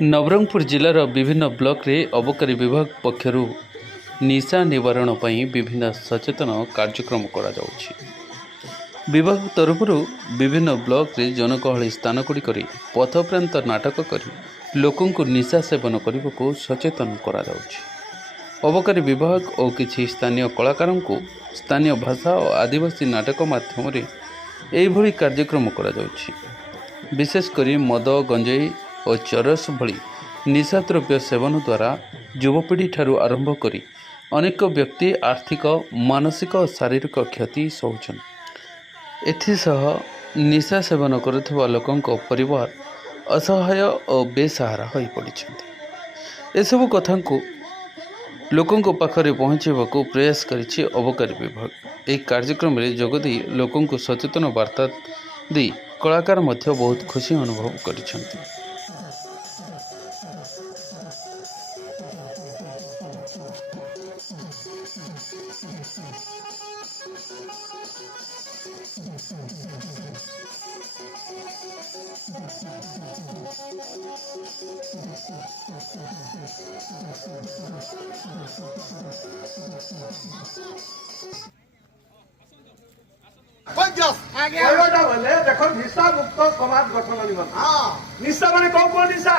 नवरंगपुर जिलार विभिन्न ब्लॉक रे अबकारी विभाग पक्षरु निशा निवारण पई विभिन्न सचेतन कार्यक्रम करा जाउछि। विभाग तरफरु विभिन्न ब्लॉक रे जनगहली स्थान गुड़िक पथप्रांत नाटक करी लोकंकु निशा सेवन करने को सचेतन करा जाउछि। अबकारी विभाग और किछि स्थानीय कलाकारों को स्थानीय भाषा और आदिवासी नाटक माध्यम एभली कार्यक्रम करा जाउछि। विशेषकर मद गंजेई और चरस भली निशा द्रव्य सेवन द्वारा युवपीढ़ी ठारू आरंभ करी अनेक व्यक्ति आर्थिक मानसिक और शारीरिक क्षति सहूछन। एथिसह निशा सेवन करुवा लोकंक परिवार असहाय और बेसहारा हो पड़िछन्ति। एसबु कथा को लोकंक पाखरे पहुँचेबाकू प्रयास करिछि अबकारी विभाग। एक कार्यक्रम में जोगदी लोकंक सचेतन वार्ता दी कलाकार मध्य बहुत खुशी अनुभव करिछन्ति। देखो निशा मुक्त समाज गठन निशा माने कौन निशा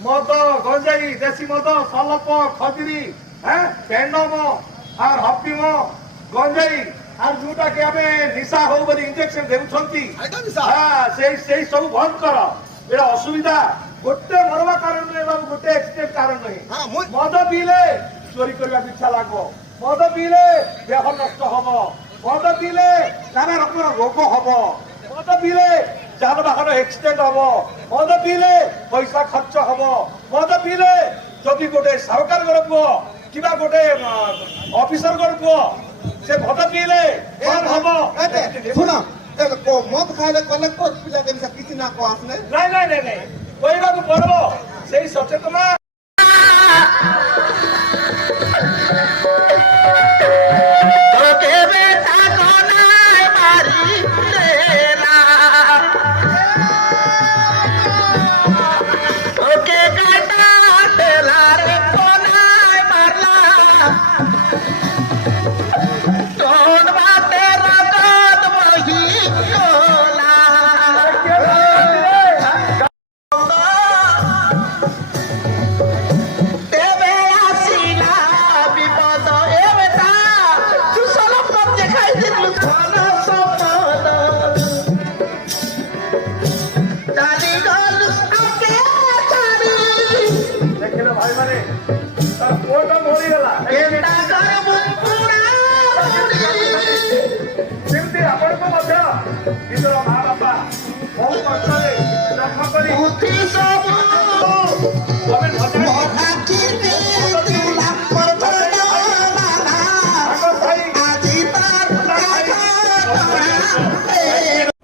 मद गंजाई देशी मद सलप खजुरी पेंडम और हप्पीम गंजाई और जोटा कि आमे निशा हो बनी इंजेक्शन देउछंती से सब बंद कर। एटा असुविधा गोटे मरवा कारण नहीं बाबू, गोटे एक्सीडेंट कारण नहीं। मद पीले चोरी करबा इच्छा लागो, मद पीले देह नष्ट हबो, मद पीले नाना रकम रोग हम, मद पीले जानबाहन एक्सीडेंट हम, मद पीले पैसा खर्च हम, मद पीले जदि गोटे सरकार पुओ कि गोटे ऑफिसर पुओ से मद पीले सुन मद खाइले कलेक्टर पिला किसी ना को आसने नहीं कहवा पड़ो से सचेतना।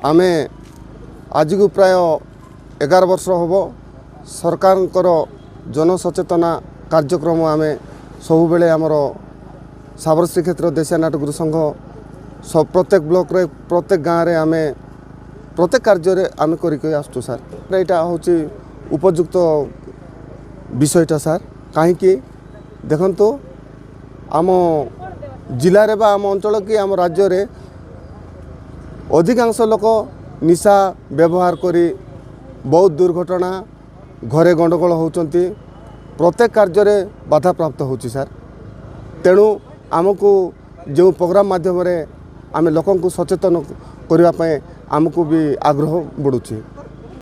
आमे आज को प्राय 11 वर्ष हम सरकार जनसचेतना कार्यक्रम आमे सब बेले आमर साबर श्रीक्षेत्र देशिया नाटक संघ सब प्रत्येक ब्लॉक रे प्रत्येक गाँव रे आमे प्रत्येक कार्य आमे करिक आसु सार। एटा होची उपयुक्त विषयटा सार, कहीं देखंतु आम जिले रे बा आम अंचल कि आम राज्य रे अधिकांश लोक निशा व्यवहार करी बहुत दुर्घटना घरे गंडगोल होउचंती, प्रत्येक कार्य रे बाधा प्राप्त होची सार। तेणु आमको जो प्रोग्राम माध्यम आमे लोकंकु सचेतन करने आमको भी आग्रह बढ़ुची।